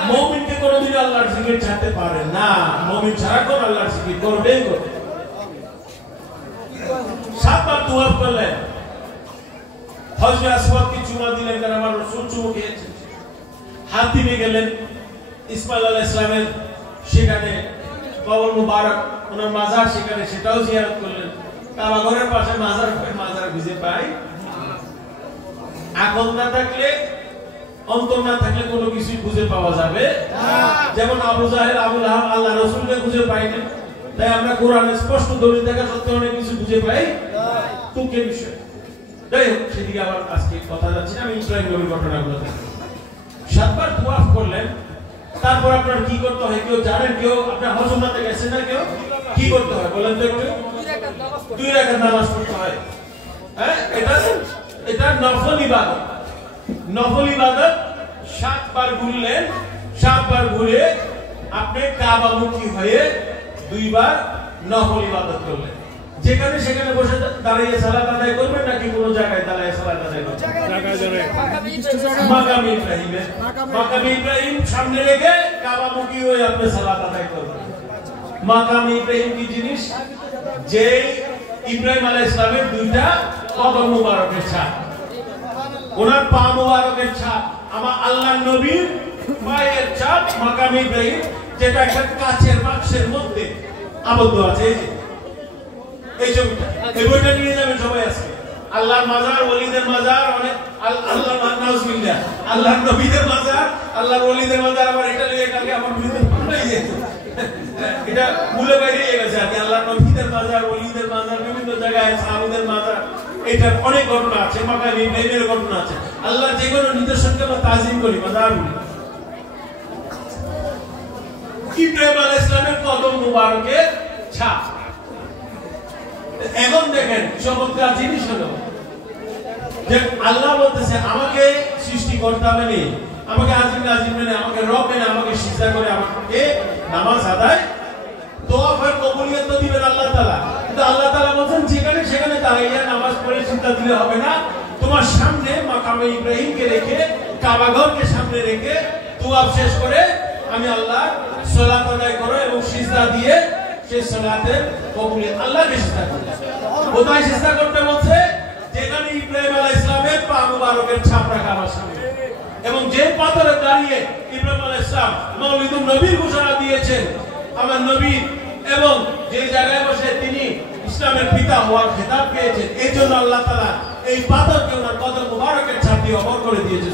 মুমিনকে কোনোদিন আল্লাহর জিকির ছাড়তে পারে না, মুমিন সারাক্ষণ আল্লাহর জিকির করবেই করবে। 7 বার তওয়াফ করলেন, হজরে আসওয়াদকে চুমা দিলেন, কারণ আমার রাসূল চুমু খেয়েছেন। হাত দিয়ে গেলেন ইসমাইল আলাইহিস সালামের সেখানে কবর মুবারক, ওনার মাজার সেখানে, সেটাও জিয়ারত করলেন। কাবা ঘরের পাশে মাজার খুঁজে পাই, আকল না থাকলে, অন্তর না থাকলে কোনো কিছু খুঁজে পাওয়া যাবে না। যেমন আবু জাহেল, আবু লাহাব আল্লাহ রাসূলকে খুঁজে পাই না, তাই আমরা কোরআনে স্পষ্ট দলিল দেখা সত্ত্বেও অনেক কিছু খুঁজে পাই তুকের বিষয়। যাই হোক, সেদিকে আবার আজকে কথা যাচ্ছে, আমি ইব্রাহিম নবীর ঘটনাগুলো দেখি। 7 বার তওয়াফ করলেন, তারপর আপনার কি করতে হয় কেউ জানেন? কেউ আপনার হজ উমরাতে গেছেন না? কেউ কি করতে হয় বলেন তো একটু? 2 রাকাত নামাজ পড়তে হয়। হ্যাঁ, এটা নফল ইবাদত। নফল ইবাদত 7 বার ঘুরলেন, 7 বার ঘুরে আপনি কাবামুখী হয়ে 2 বার নফল ইবাদত করলেন। যেখানে সেখানে বসে দাঁড়িয়ে সালাত আদায় করবেন নাকি কোনো জায়গায় দাঁড়িয়ে সালাত আদায় করবেন? মাকামে ইব্রাহিমে, মাকামে ইব্রাহিম সামনে রেখে কাবামুখী হয়ে আপনি সালাত আদায় করবেন। মাকামে ইব্রাহিম কি জিনিস? যে ইব্রাহিম আলাইহিস সালামের 2টা কদম মুবারকের ছাপ, ওনার পা মুবারকের ছাপ, আমার আল্লাহর নবীর পায়ের ছাপ মাকামে ইব্রাহিম, যেটা একটা কাচের বাক্সের মধ্যে আবদ্ধ আছে। এই ছবিটা, এই বইটা নিয়ে যাবেন সবাই আজকে। আল্লাহর মাজার, ওলিদের মাজার, অনেক আল্লাহর নাউজুবিল্লাহ, আল্লাহর নবীদের মাজার, আল্লাহর ওলিদের মাজার। আবার এটা নিয়ে কালকে আমার বিরুদ্ধে পাল্টাই যেত, এটা ভুলে বাইরে গেছে আর কি। আল্লাহর নবীদের মাজার, ওলিদের মাজার, বিভিন্ন জায়গায় সাহাবীদের মাজার, এটা অনেক ঘটনা আছে। মাকামে ইব্রাহিমের ঘটনা আছে। আল্লাহ যে কোনো নিদর্শনকে আমরা তাজিম করি, মাজার বলি। ইব্রাহিম আলাইহিস সালামের কদম মুবারকের ছাপ। এখন দেখেন চমৎকার জিনিস হলো যে আল্লাহ বলতেছে আমাকে সৃষ্টি করতে হবে না, আমাকে আজিম নাজিম মানে আমাকে রব মানে আমাকে সিজদা করে আমাকে নামাজ আদায় তোয়াফের কবুলিয়ত তো দিবেন আল্লাহ তাআলা। কিন্তু আল্লাহ তাআলা বলেন যেখানে সেখানে দাঁড়িয়ে নামাজ পড়ে সিজদা দিলে হবে না, তোমার সামনে মাকামে ইব্রাহিমকে রেখে, কাবা ঘরকে সামনে রেখে তোয়াফ শেষ করে আমি আল্লাহ সালাত আদায় করো এবং সিজদা দিয়ে সেই সালাতের কবুলিয়ত আল্লাহকে সিজদা করো। কোথায় সিজদা করতে বলছে? যেখানে ইব্রাহিম আলাইহিস সালামের পা মুবারকের ছাপ রাখা আমার সামনে, এবং যে পাথরে দাঁড়িয়ে ইব্রাহিম আলাইহিস সালাম মাউলিদুন নবীর ঘোষণা দিয়েছেন আমার নবী, এবং যে জায়গায় বসে তিনি ইসলামের পিতা হওয়ার খেতাব পেয়েছেন, এই জন্য আল্লাহ তাআলা এই পাথরকে ওনার কদম মুবারকের ছাপ দিয়ে অমর করে দিয়েছে।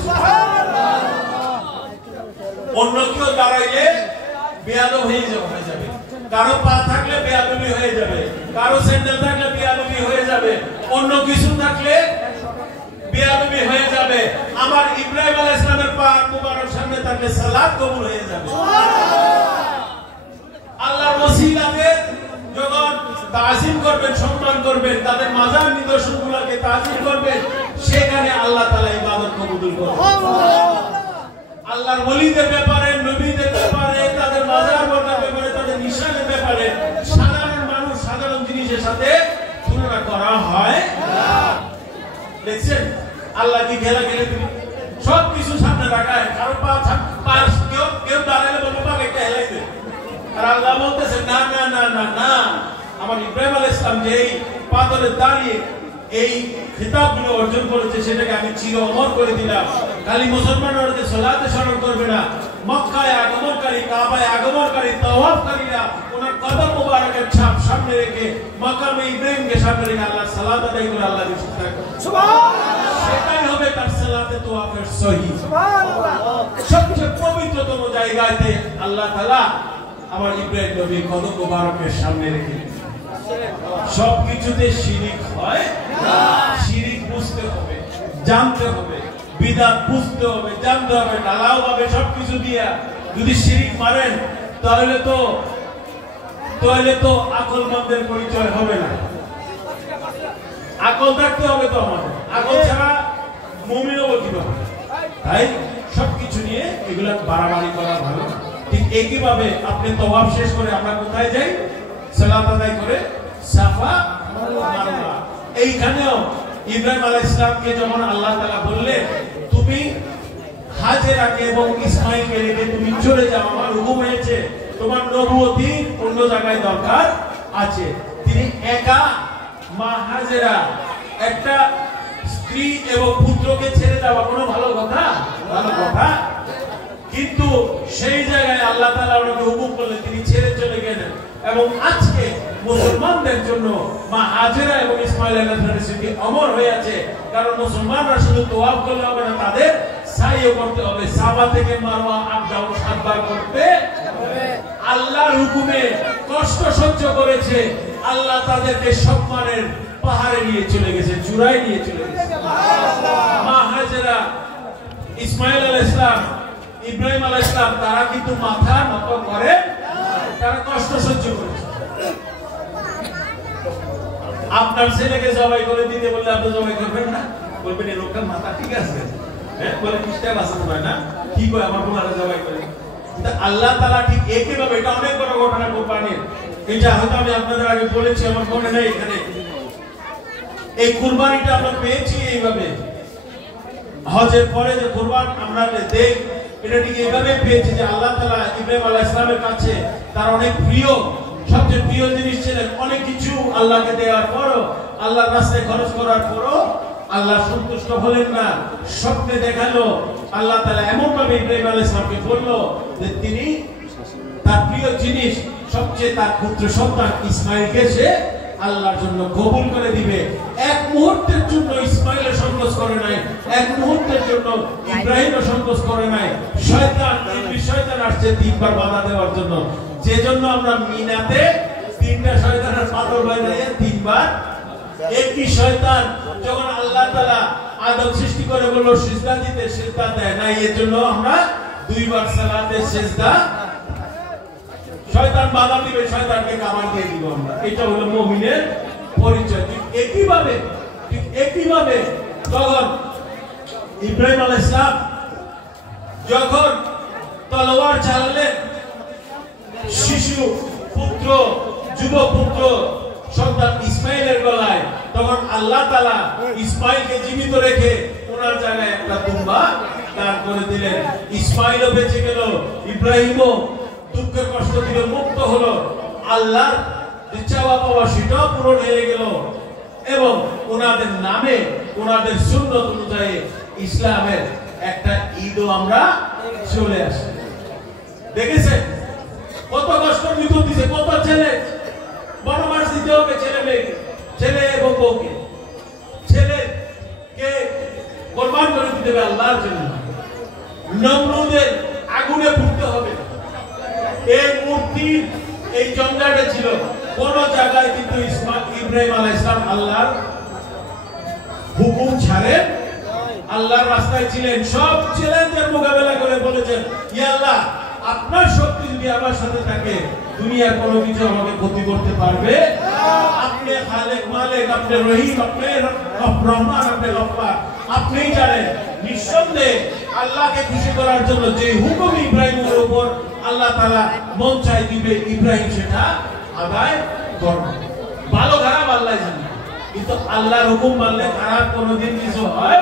অন্য কেউ দাঁড়াইলে বেয়াদব হয়ে যাবে, কারো পা থাকলে বেয়াদবি হয়ে যাবে, কারো স্যান্ডেল থাকলে বেয়াদবি হয়ে যাবে, অন্য কিছু থাকলে বেয়াদবি হয়ে যাবে। আমার ইব্রাহিম আলাইহিস সালামের পা মুবারক সামনে থাকলে সালাত কবুল হয়ে যাবে। আল্লাহর ওসিলাদের যখন তাজিম করবেন, সম্মান করবেন, তাদের মাজার নিদর্শনগুলোকে তাজিম করবেন, সেখানে আল্লাহ তাআলা ইবাদত কবুল করবেন। আল্লাহর ওলিদের ব্যাপারে, নবীদের ব্যাপারে, তাদের মাজার বর্ণার ব্যাপারে, তাদের নিশানের ব্যাপারে সাধারণ মানুষ, সাধারণ জিনিসের সাথে তুলনা করা হয় না। দেখছেন আল্লাহ কি ঘেরা ঘেরে সবকিছু সামনে রাখায়, কারো পা কেউ দাঁড়ালে বলবো পা একটা হেলাই দেবে, আর আল্লাহ বলতেছে না না না না না, আমার ইব্রাহিম আলাইহিস সালাম যে এই পাথরে দাঁড়িয়ে এই খিতাবগুলো অর্জন করেছে সেটাকে আমি চির অমর করে দিলাম। খালি মুসলমানরা সালাতে স্মরণ করবে না, মক্কায় আগমনকারী, কাবায় আগমনকারী তাওয়াফকারীরা ওনার কদম মুবারকের ছাপ সামনে রেখে মাকামে ইব্রাহিমকে সামনে রেখে আল্লাহর সালাত আদায় করে আল্লাহকে সিজদা করে, সুবহানাল্লাহ, সেটাই হবে তার সালাতে তাওয়াফের সহি। সুবহানাল্লাহ, সবচেয়ে পবিত্রতম জায়গাতে আল্লাহ তাআলা আমার ইব্রাহিম নবীর কদম মুবারকের সামনে রেখে। সবকিছুতে শিরিক হয় না, শিরিক বুঝতে হবে, জানতে হবে, বিদআত বুঝতে হবে, জানতে হবে, ঢালাও ভাবে সবকিছু দিয়া যদি শিরিক মারেন তাহলে তো আকলমন্দের পরিচয় হবে না। আকল থাকতে হবে তো আমাদের, আকল ছাড়া মুমিন হবো কিভাবে? তাই সবকিছু নিয়ে এগুলা বাড়াবাড়ি করা ভালো না। ঠিক একইভাবে আপনি তাওয়াফ শেষ করে আমরা কোথায় যাই? সালাত আদায় করে সাফা মারওয়া। এইখানেও ইব্রাহিম আলাইহিস সালামকে যখন আল্লাহ তাআলা বললেন তুমি হাজেরাকে এবং ইসমাঈলকে রেখে তুমি চলে যাও, আমার হুকুম হয়েছে, তোমার নবুয়তি অন্য জায়গায় দরকার আছে। তিনি একা, মা হাজেরা, একটা স্ত্রী এবং পুত্রকে ছেড়ে যাওয়া কোনো ভালো কথা? ভালো কথা। কিন্তু সেই জায়গায় আল্লাহ তাআলা ওনাকে হুকুম করলেন, তিনি ছেড়ে চলে গেলেন। এবং আজকে মুসলমানদের জন্য মা হাজেরা এবং ইসমাঈল আলাইহিস স্মৃতি অমর হয়ে আছে। কারণ মুসলমানরা শুধু তাওয়াফ করলে হবে না, তাদের সাইও করতে হবে, সাফা থেকে মারওয়া আপ ডাউন 7 বার করতে হবে। আল্লাহর হুকুমে কষ্ট সহ্য করেছে, আল্লাহ তাদেরকে সম্মানের পাহাড়ে নিয়ে চলে গেছে, চূড়ায় নিয়ে চলে গেছে। মা হাজেরা, ইসমাঈল আলাইহিস সালাম ইব্রাহিম আলাইহিস সালাম তারা কিন্তু মাথা নত করে, তারা কষ্ট সহ্য করেছে। আপনার ছেলেকে জবাই করে দিতে বললে আপনি জবাই করবেন না? বলবেন এই লোকটা মাথা ঠিক আছে, হ্যাঁ বলে খ্রিস্টান আছে না না ঠিক হয় আমার তোমার জবাই করে। কিন্তু আল্লাহ তাআলা ঠিক একইভাবে, এটা অনেক বড় ঘটনা কুরবানির, এটা হয়তো আমি আপনাদের আগে বলেছি, আমার মনে নেই এখানে। এই কুরবানিটা আমরা পেয়েছি এইভাবে, হজের পরে যে কুরবান আমরা দেই, এটা ঠিক এইভাবে পেয়েছি যে আল্লাহ তাআলা ইব্রাহিম আলাইহিস সালামের কাছে তার অনেক প্রিয়, সবচেয়ে প্রিয় জিনিস ছিলেন। অনেক কিছু আল্লাহকে দেওয়ার পরও, আল্লাহর রাস্তায় খরচ করার পরও আল্লাহ সন্তুষ্ট হলেন না। স্বপ্নে দেখালো আল্লাহ তাআলা এমন ভাবে ইব্রাহিম আলাইহিস সালামকে বললো যে তিনি তার প্রিয় জিনিস, সবচেয়ে তার পুত্র সন্তান ইসমাইলকে সে আল্লাহর জন্য কবুল করে দিবে। এক মুহূর্তের জন্য ইসমাইলের সংকোচ করে নাই, এক মুহূর্তের জন্য ইব্রাহিমের সংকোচ করে নাই। শয়তান, ইবলিস শয়তান আসছে তিনবার বাধা দেওয়ার জন্য। যে জন্য আমরা মিনাতে তিনটা শয়তানের পাথর বানিয়ে তিনবার, একই শয়তান যখন আল্লাহ তাআলা আদম সৃষ্টি করে বলল সিজদা দিতে, সিজদা দেয় না, এর জন্য আমরা দুইবার সালাতে সিজদা, শয়তান বাধা দিবে, শয়তানকে কামান দিয়ে দিব আমরা। এটা হলো মুমিনের পরিচয়। ঠিক একইভাবে তখন ইব্রাহিম আলাইহিস সালাম যখন তলোয়ার চালালেন শিশু পুত্র, যুব পুত্র সন্তান ইসমাইলের গলায়, তখন আল্লাহ তাআলা ইসমাইলকে জীবিত রেখে ওনার জায়গায় একটা দুম্বা দাঁড় করে দিলেন। ইসমাইলও বেঁচে গেল, ইব্রাহিমও দুঃখের কষ্ট থেকে মুক্ত হলো, আল্লাহর চাওয়া পাওয়া সেটাও পূরণ হয়ে গেল, এবং ওনাদের নামে ওনাদের সুন্নত অনুযায়ী ইসলামের একটা ঈদও আমরা চলে আসি। দেখেছেন কত কষ্ট ভিতর দিছে, কত ছেলে বনবাস দিতে হবে, ছেলে মেয়েকে, ছেলে এবং বউকে, ছেলেকে কোরবান করে দিতে হবে আল্লাহর জন্য, নমরুদের আগুনে পুড়তে হবে। এই মূর্তি এই জঞ্জাটে ছিল, কোন জায়গায় কিন্তু ইব্রাহিম আলাইহিস সালাম আল্লাহর হুকুম ছাড়েন, আল্লাহর রাস্তায় ছিলেন, সব চ্যালেঞ্জের মোকাবেলা করে বলেছেন, ইয়া আল্লাহ আপনার শক্তি যদি আমার সাথে থাকে দুনিয়ার কোনো কিছু আমাকে ক্ষতি করতে পারবে? আপনি খালেক মালিক, আপনি রহিম, আপনি রহমান, আপনি গফফার, আপনিই জানেন। নিঃসন্দেহে আল্লাহকে খুশি করার জন্য যে হুকুম ইব্রাহিমের উপর আল্লাহ তাআলা মন চাই দিবে, ইব্রাহিম সেটা আদায় করবে। ভালো খারাপ আল্লাহ জানেন, কিন্তু আল্লাহর হুকুম মানলে খারাপ কোনোদিন কিছু হয়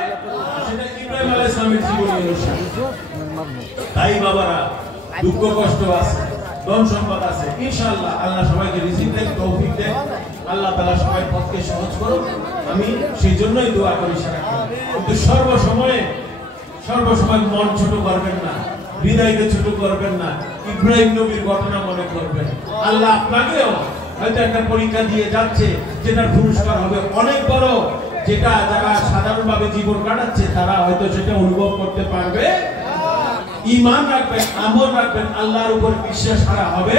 সেটা ইব্রাহিম আলাইহিস সালামের জীবনে হয়েছে। তাই বাবারা, দুঃখ কষ্ট আছে, ধন সম্পদ আছে, ইনশাআল্লাহ আল্লাহ সবাইকে রিজিক দেন, তৌফিক দেন, আল্লাহ তাআলা সবাই পথকে সহজ করুন, আমি সেই জন্যই দোয়া করি সারাক্ষণ। কিন্তু সর্বসময় মন ছোট করবেন না, হৃদয়কে ছোট করবেন না, ইব্রাহিম নবীর ঘটনা মনে করবেন। আল্লাহ আপনাকেও হয়তো একটা পরীক্ষা দিয়ে যাচ্ছে, যেটার পুরস্কার হবে অনেক বড়, যেটা যারা সাধারণভাবে জীবন কাটাচ্ছে তারা হয়তো সেটা অনুভব করতে পারবে। ঈমান রাখবেন, আমল রাখবেন, আল্লাহর উপর বিশ্বাস করা হবে,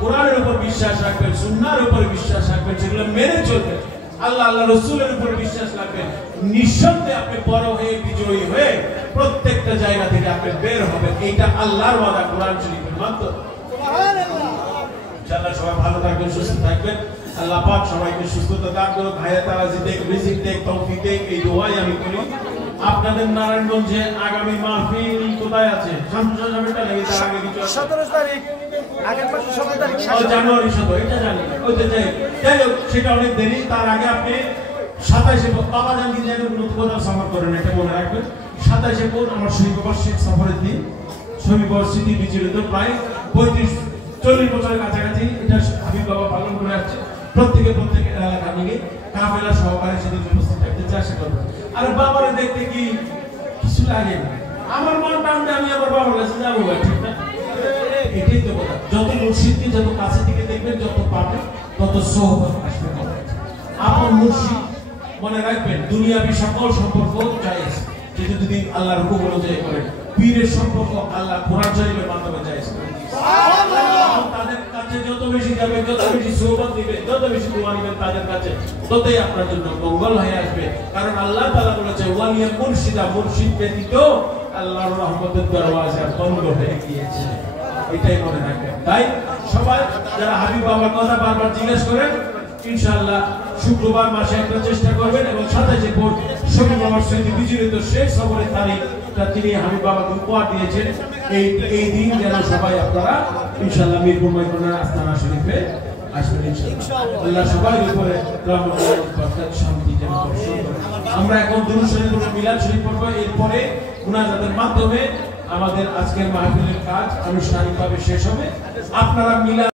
কোরআনের উপর বিশ্বাস রাখবেন, সুন্নাহর উপর বিশ্বাস রাখবেন, সেগুলো মেনে চলবেন, আল্লাহ রাসূলের উপর বিশ্বাস রাখবেন। নিঃসন্দেহে আপনি বড় হয়ে বিজয়ী হয়ে প্রত্যেকটা জায়গা থেকে আপনি বের হবেন। এইটা আল্লাহর ওয়াদা কোরআন শরীফের মাধ্যমে। সুবহানাল্লাহ। ইনশাআল্লাহ সবাই ভালো থাকবেন, সুস্থ থাকবেন, আল্লাহ পাক সবাইকে সুস্থতা দান করুন, ভাইয়া তারা জিতে রিজিক দেখ, তৌফিক দেখ, এই দোয়াই আমি করি। আপনাদের নারায়ণগঞ্জে আগামী মাহফিল কোথায় আছে? শামসুল সাহেবটা নেই, তার আগে কিছু 17 তারিখ, আগের মাসে 17 তারিখ, জানুয়ারি 17, এটা জানি ওইতে যাই হোক, সেটা অনেক দেরি। তার আগে আপনি 27 বাবা জানকি যেন কোথাও সফর করেন, এটা মনে রাখবেন। 27 পর আমার শহীদ সফরের দিন, শহীদ স্মৃতি বিচলিত প্রায় 35-40 বছরের কাছাকাছি এটা হাবিব বাবা পালন করে আসছে। প্রত্যেকে এলাকা থেকে কাফেলা সহকারে সেদিন উপস্থিত থাকতে চেষ্টা করবেন। আর বাবারে দেখতে কি কিছু লাগে না, আমার মন টানতে আমি আমার বাবার কাছে যাবো, ঠিক না? এটাই তো কথা। যত মুর্শিদকে যত কাছে থেকে দেখবেন, যত পাবেন তত সোহবত আসবে। আপন মুর্শিদ মনে রাখবেন, দুনিয়াবি সকল সম্পর্ক জায়েজ, যেটা যদি আল্লাহর হুকুম অনুযায়ী করেন। পীরের সম্পর্ক আল্লাহ কোরআন শরীফের মাধ্যমে জায়েজ করেন। তাদের কাছে যত বেশি যাবেন, যত বেশি সোহবত দিবেন, যত বেশি দোয়া নিবেন তাদের কাছে, ততই আপনার জন্য মঙ্গল হয়ে আসবে। কারণ আল্লাহ তাআলা বলেছে, ওয়ালিয়া মুর্শিদা, মুর্শিদ ব্যতীত আল্লাহর রহমতের দরওয়াজা বন্ধ হয়ে গিয়েছে, এটাই মনে রাখবেন। তাই সবাই যারা হাবিব বাবার কথা বারবার জিজ্ঞেস করেন, ইনশাআল্লাহ শুক্রবার মাসে একটা চেষ্টা করবেন এবং 27 এপ্রিল শহীদ বাবার স্মৃতি বিজড়িত শেষ সফরের তারিখটা তিনি হাবিব বাবাকে উপহার দিয়েছেন। এই দিন যেন সবাই আপনারা ইনশাআল্লাহ মিরপুর ময়দানে আস্তানা শরীফে আসবেন ইনশাআল্লাহ। আল্লাহ সবার উপরে রহমত বরকত শান্তি যেন বর্ষণ করেন। আমরা এখন দুরূদ শরীফ এবং মিলাদ শরীফ পড়ব, এরপরে মুনাজাতের মাধ্যমে আমাদের আজকের মাহফিলের কাজ আনুষ্ঠানিকভাবে শেষ হবে। আপনারা মিলাদ